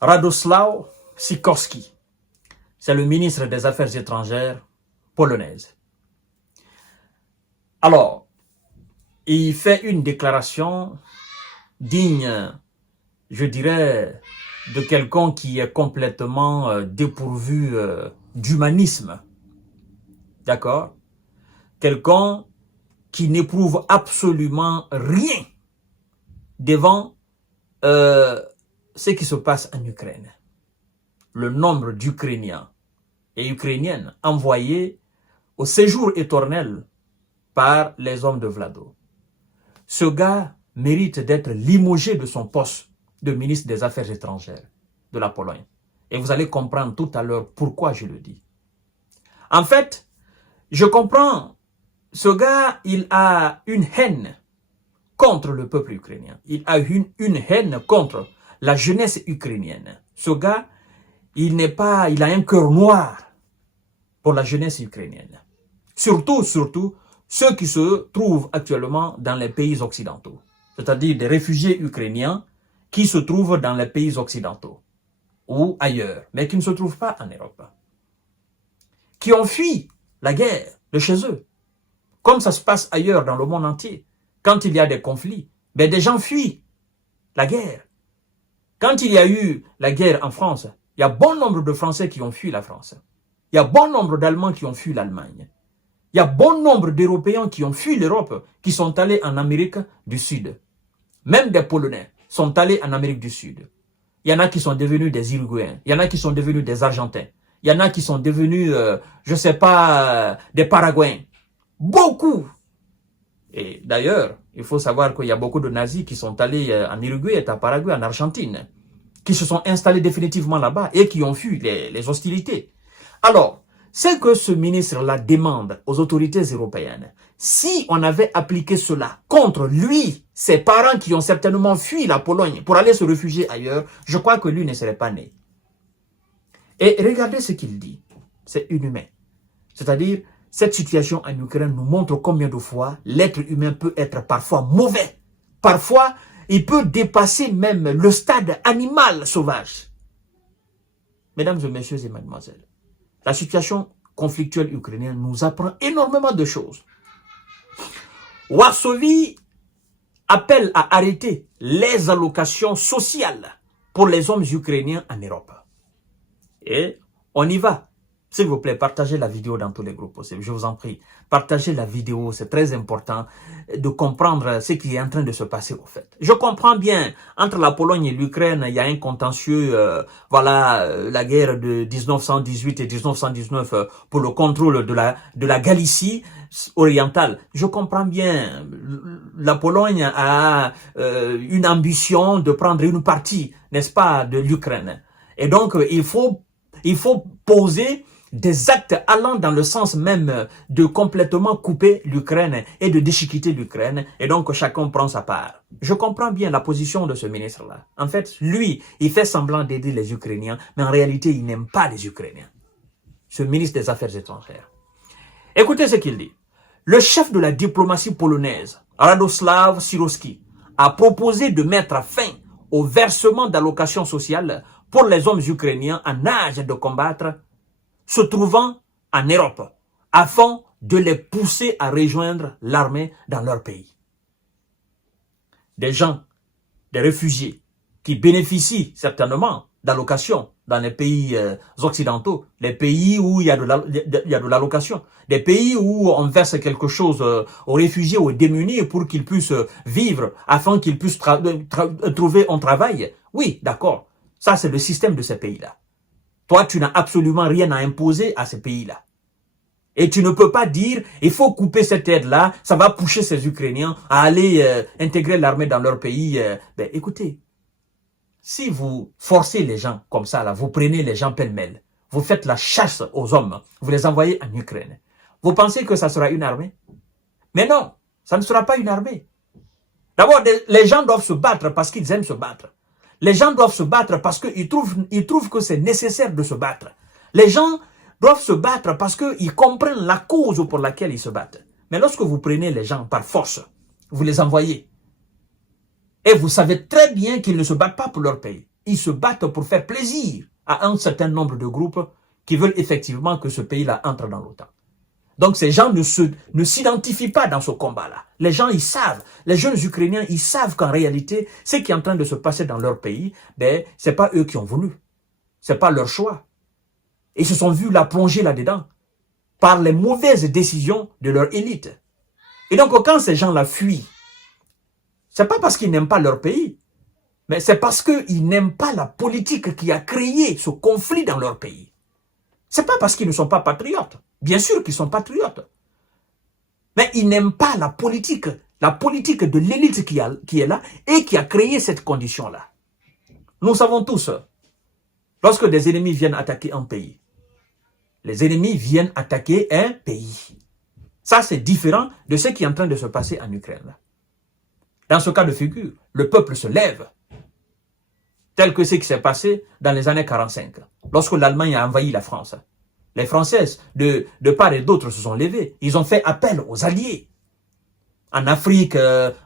Radosław Sikorski, c'est le ministre des Affaires étrangères polonaise. Alors, il fait une déclaration digne, je dirais, de quelqu'un qui est complètement dépourvu d'humanisme. D'accord? Quelqu'un qui n'éprouve absolument rien devant ce qui se passe en Ukraine. Le nombre d'Ukrainiens et Ukrainiennes envoyés au séjour éternel par les hommes de Vlado. Ce gars mérite d'être limogé de son poste de ministre des Affaires étrangères de la Pologne. Et vous allez comprendre tout à l'heure pourquoi je le dis. En fait, je comprends, ce gars, il a une haine contre le peuple ukrainien. Il a une haine contre la jeunesse ukrainienne. Ce gars, il a un cœur noir pour la jeunesse ukrainienne. Surtout, ceux qui se trouvent actuellement dans les pays occidentaux. C'est-à-dire des réfugiés ukrainiens qui se trouvent dans les pays occidentaux ou ailleurs, mais qui ne se trouvent pas en Europe. Qui ont fui la guerre de chez eux. Comme ça se passe ailleurs dans le monde entier. Quand il y a des conflits, ben des gens fuient la guerre. Quand il y a eu la guerre en France, il y a bon nombre de Français qui ont fui la France. Il y a bon nombre d'Allemands qui ont fui l'Allemagne. Il y a bon nombre d'Européens qui ont fui l'Europe, qui sont allés en Amérique du Sud. Même des Polonais sont allés en Amérique du Sud. Il y en a qui sont devenus des Uruguayens. Il y en a qui sont devenus des Argentins. Il y en a qui sont devenus, je ne sais pas, des Paraguayens. Beaucoup. Et d'ailleurs, il faut savoir qu'il y a beaucoup de nazis qui sont allés en Uruguay, à Paraguay, en Argentine, qui se sont installés définitivement là-bas et qui ont fui les hostilités. Alors, ce que ce ministre-là demande aux autorités européennes, si on avait appliqué cela contre lui, ses parents qui ont certainement fui la Pologne pour aller se réfugier ailleurs, je crois que lui ne serait pas né. Et regardez ce qu'il dit, c'est inhumain. C'est-à-dire, cette situation en Ukraine nous montre combien de fois l'être humain peut être parfois mauvais. Parfois, il peut dépasser même le stade animal sauvage. Mesdames et messieurs et mademoiselles, la situation conflictuelle ukrainienne nous apprend énormément de choses. Varsovie appelle à arrêter les allocations sociales pour les hommes ukrainiens en Europe. Et on y va. S'il vous plaît, partagez la vidéo dans tous les groupes possibles. Je vous en prie. Partagez la vidéo, c'est très important de comprendre ce qui est en train de se passer au fait. Je comprends bien, entre la Pologne et l'Ukraine, il y a un contentieux, la guerre de 1918 et 1919 pour le contrôle de la Galicie orientale. Je comprends bien, la Pologne a une ambition de prendre une partie, n'est-ce pas, de l'Ukraine. Et donc, il faut poser des actes allant dans le sens même de complètement couper l'Ukraine et de déchiqueter l'Ukraine, et donc chacun prend sa part. Je comprends bien la position de ce ministre-là. En fait, lui, il fait semblant d'aider les Ukrainiens, mais en réalité, il n'aime pas les Ukrainiens. Ce ministre des Affaires étrangères. Écoutez ce qu'il dit. Le chef de la diplomatie polonaise, Radosław Sikorski, a proposé de mettre fin au versement d'allocations sociales pour les hommes ukrainiens en âge de combattre se trouvant en Europe, afin de les pousser à rejoindre l'armée dans leur pays. Des gens, des réfugiés, qui bénéficient certainement d'allocations dans les pays occidentaux, les pays où il y a de l'allocation, des pays où on verse quelque chose aux réfugiés, aux démunis pour qu'ils puissent vivre, afin qu'ils puissent trouver un travail. Oui, d'accord, ça c'est le système de ces pays-là. Toi, tu n'as absolument rien à imposer à ces pays-là. Et tu ne peux pas dire, il faut couper cette aide-là, ça va pousser ces Ukrainiens à aller intégrer l'armée dans leur pays. Ben, écoutez, si vous forcez les gens comme ça, là, vous prenez les gens pêle-mêle, vous faites la chasse aux hommes, vous les envoyez en Ukraine, vous pensez que ça sera une armée? Mais non, ça ne sera pas une armée. D'abord, les gens doivent se battre parce qu'ils aiment se battre. Les gens doivent se battre parce qu'ils trouvent que c'est nécessaire de se battre. Les gens doivent se battre parce qu'ils comprennent la cause pour laquelle ils se battent. Mais lorsque vous prenez les gens par force, vous les envoyez. Et vous savez très bien qu'ils ne se battent pas pour leur pays. Ils se battent pour faire plaisir à un certain nombre de groupes qui veulent effectivement que ce pays-là entre dans l'OTAN. Donc ces gens ne s'identifient pas dans ce combat-là. Les gens, ils savent, les jeunes Ukrainiens, ils savent qu'en réalité, ce qui est en train de se passer dans leur pays, ben, c'est pas eux qui ont voulu. C'est pas leur choix. Ils se sont vus la plonger là-dedans par les mauvaises décisions de leur élite. Et donc quand ces gens-là fuient, c'est pas parce qu'ils n'aiment pas leur pays, mais c'est parce qu'ils n'aiment pas la politique qui a créé ce conflit dans leur pays. C'est pas parce qu'ils ne sont pas patriotes. Bien sûr qu'ils sont patriotes. Mais ils n'aiment pas la politique de l'élite qui est là et qui a créé cette condition-là. Nous savons tous, lorsque des ennemis viennent attaquer un pays, les ennemis viennent attaquer un pays. Ça, c'est différent de ce qui est en train de se passer en Ukraine. Dans ce cas de figure, le peuple se lève, tel que ce qui s'est passé dans les années 45, lorsque l'Allemagne a envahi la France. Les Françaises, de part et d'autre, se sont levées. Ils ont fait appel aux alliés. En Afrique,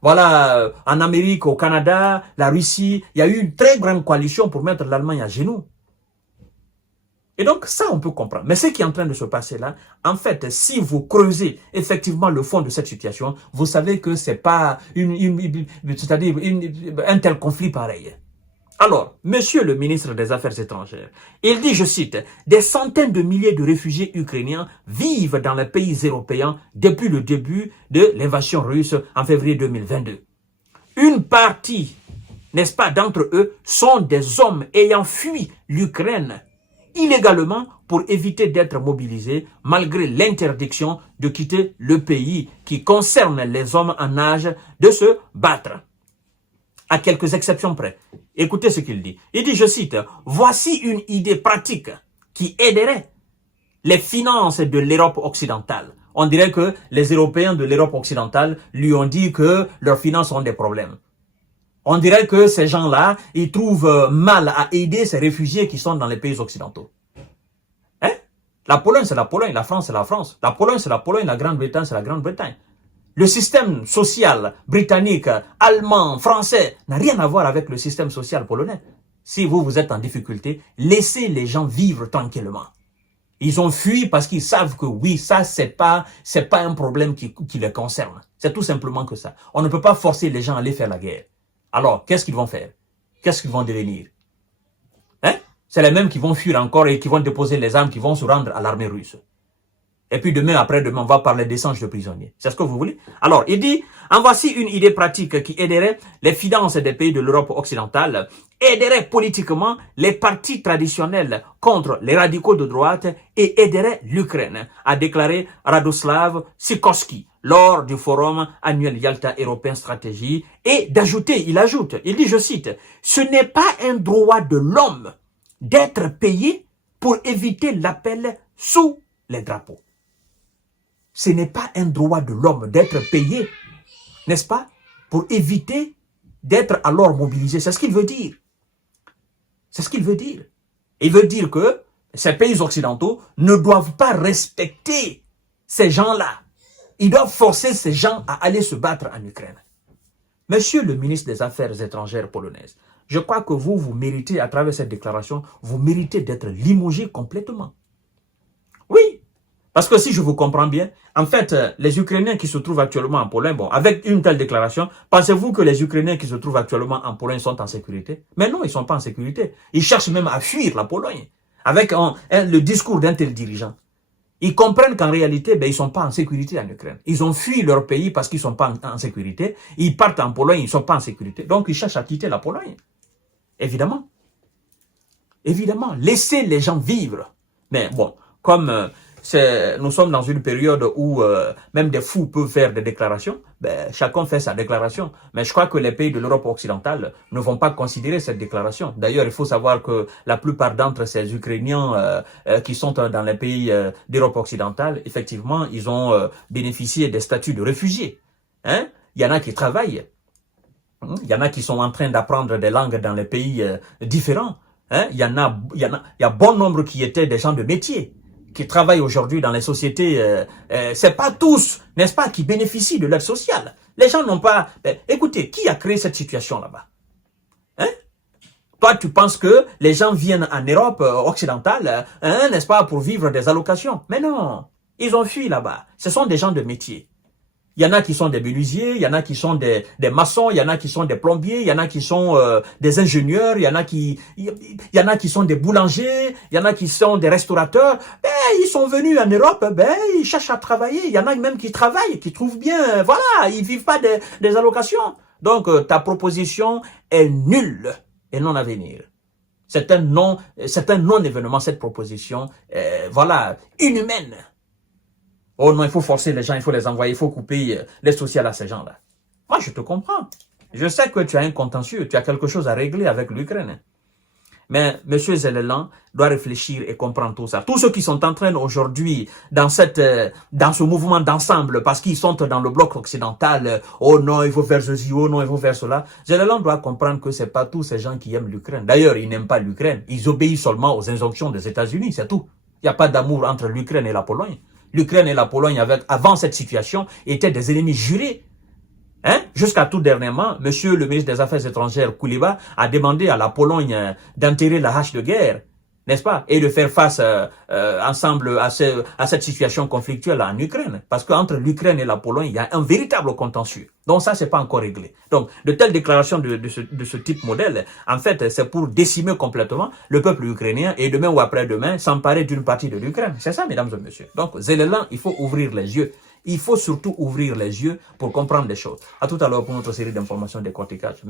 voilà, en Amérique, au Canada, la Russie, il y a eu une très grande coalition pour mettre l'Allemagne à genoux. Et donc, ça, on peut comprendre. Mais ce qui est en train de se passer là, en fait, si vous creusez effectivement le fond de cette situation, vous savez que c'est pas c'est-à-dire un tel conflit pareil. Alors, monsieur le ministre des Affaires étrangères, il dit, je cite, « Des centaines de milliers de réfugiés ukrainiens vivent dans les pays européens depuis le début de l'invasion russe en février 2022. Une partie, n'est-ce pas, d'entre eux sont des hommes ayant fui l'Ukraine illégalement pour éviter d'être mobilisés malgré l'interdiction de quitter le pays qui concerne les hommes en âge de se battre. À quelques exceptions près. Écoutez ce qu'il dit. Il dit, je cite, « Voici une idée pratique qui aiderait les finances de l'Europe occidentale. » On dirait que les Européens de l'Europe occidentale lui ont dit que leurs finances ont des problèmes. On dirait que ces gens-là, ils trouvent mal à aider ces réfugiés qui sont dans les pays occidentaux. Hein? La Pologne, c'est la Pologne. La France, c'est la France. La Pologne, c'est la Pologne. La Grande-Bretagne, c'est la Grande-Bretagne. Le système social britannique, allemand, français n'a rien à voir avec le système social polonais. Si vous êtes en difficulté, laissez les gens vivre tranquillement. Ils ont fui parce qu'ils savent que oui, ça, c'est pas un problème qui les concerne. C'est tout simplement que ça. On ne peut pas forcer les gens à aller faire la guerre. Alors, qu'est-ce qu'ils vont faire? Qu'est-ce qu'ils vont devenir? Hein? C'est les mêmes qui vont fuir encore et qui vont déposer les armes, qui vont se rendre à l'armée russe. Et puis demain, après-demain, on va parler d'échange de prisonniers. C'est ce que vous voulez? Alors, il dit, en voici une idée pratique qui aiderait les finances des pays de l'Europe occidentale, aiderait politiquement les partis traditionnels contre les radicaux de droite et aiderait l'Ukraine, a déclaré Radoslav Sikorski lors du forum annuel Yalta Européen Stratégie, et d'ajouter, il dit, je cite, « Ce n'est pas un droit de l'homme d'être payé pour éviter l'appel sous les drapeaux. » Ce n'est pas un droit de l'homme d'être payé, n'est-ce pas, pour éviter d'être alors mobilisé. C'est ce qu'il veut dire. C'est ce qu'il veut dire. Il veut dire que ces pays occidentaux ne doivent pas respecter ces gens-là. Ils doivent forcer ces gens à aller se battre en Ukraine. Monsieur le ministre des Affaires étrangères polonaises, je crois que vous méritez, à travers cette déclaration, vous méritez d'être limogé complètement. Oui, parce que si je vous comprends bien, en fait, les Ukrainiens qui se trouvent actuellement en Pologne, bon, avec une telle déclaration, pensez-vous que les Ukrainiens qui se trouvent actuellement en Pologne sont en sécurité? Mais non, ils ne sont pas en sécurité. Ils cherchent même à fuir la Pologne, avec le discours d'un tel dirigeant. Ils comprennent qu'en réalité, ben, ils ne sont pas en sécurité en Ukraine. Ils ont fui leur pays parce qu'ils ne sont pas en sécurité. Ils partent en Pologne, ils ne sont pas en sécurité. Donc, ils cherchent à quitter la Pologne. Évidemment. Évidemment. Laissez les gens vivre. Mais bon, comme nous sommes dans une période où même des fous peuvent faire des déclarations, ben, chacun fait sa déclaration. Mais je crois que les pays de l'Europe occidentale ne vont pas considérer cette déclaration. D'ailleurs, il faut savoir que la plupart d'entre ces Ukrainiens qui sont dans les pays d'Europe occidentale, effectivement, ils ont bénéficié des statuts de réfugiés. Hein? Il y en a qui travaillent. Il y en a qui sont en train d'apprendre des langues dans les pays différents. Hein? Il y a bon nombre qui étaient des gens de métier, qui travaillent aujourd'hui dans les sociétés. C'est pas tous, n'est-ce pas, qui bénéficient de l'aide sociale. Les gens n'ont pas... écoutez, qui a créé cette situation là-bas? Hein? Toi, tu penses que les gens viennent en Europe occidentale, hein, n'est-ce pas, pour vivre des allocations. Mais non, ils ont fui là-bas. Ce sont des gens de métier. Il y en a qui sont des menuisiers, il y en a qui sont des maçons, il y en a qui sont des plombiers, il y en a qui sont des ingénieurs, il y en a qui sont des boulangers, il y en a qui sont des restaurateurs. Ben, ils sont venus en Europe, ben, ils cherchent à travailler. Il y en a même qui travaillent, qui trouvent bien, voilà, ils vivent pas des allocations. Donc, ta proposition est nulle et non à venir. C'est un non-événement, cette proposition, voilà, inhumaine. Oh non, il faut forcer les gens, il faut les envoyer, il faut couper les sociales à ces gens-là. Moi, je te comprends. Je sais que tu as un contentieux, tu as quelque chose à régler avec l'Ukraine. Mais M. Zelensky doit réfléchir et comprendre tout ça. Tous ceux qui sont en train aujourd'hui dans ce mouvement d'ensemble, parce qu'ils sont dans le bloc occidental, oh non, il faut faire ceci, oh non, il faut faire cela. Zelensky doit comprendre que c'est pas tous ces gens qui aiment l'Ukraine. D'ailleurs, ils n'aiment pas l'Ukraine. Ils obéissent seulement aux injonctions des États-Unis, c'est tout. Il n'y a pas d'amour entre l'Ukraine et la Pologne. L'Ukraine et la Pologne, avant cette situation, étaient des ennemis jurés. Hein? Jusqu'à tout dernièrement, monsieur le ministre des Affaires étrangères, Kuleba, a demandé à la Pologne d'enterrer la hache de guerre, n'est-ce pas? Et de faire face ensemble à cette situation conflictuelle en Ukraine. Parce qu'entre l'Ukraine et la Pologne, il y a un véritable contentieux. Donc ça, c'est pas encore réglé. Donc, de telles déclarations de ce type modèle, en fait, c'est pour décimer complètement le peuple ukrainien et demain ou après-demain, s'emparer d'une partie de l'Ukraine. C'est ça, mesdames et messieurs. Donc, Zelensky, il faut ouvrir les yeux. Il faut surtout ouvrir les yeux pour comprendre les choses. À tout à l'heure pour notre série d'informations décortiquage. Merci.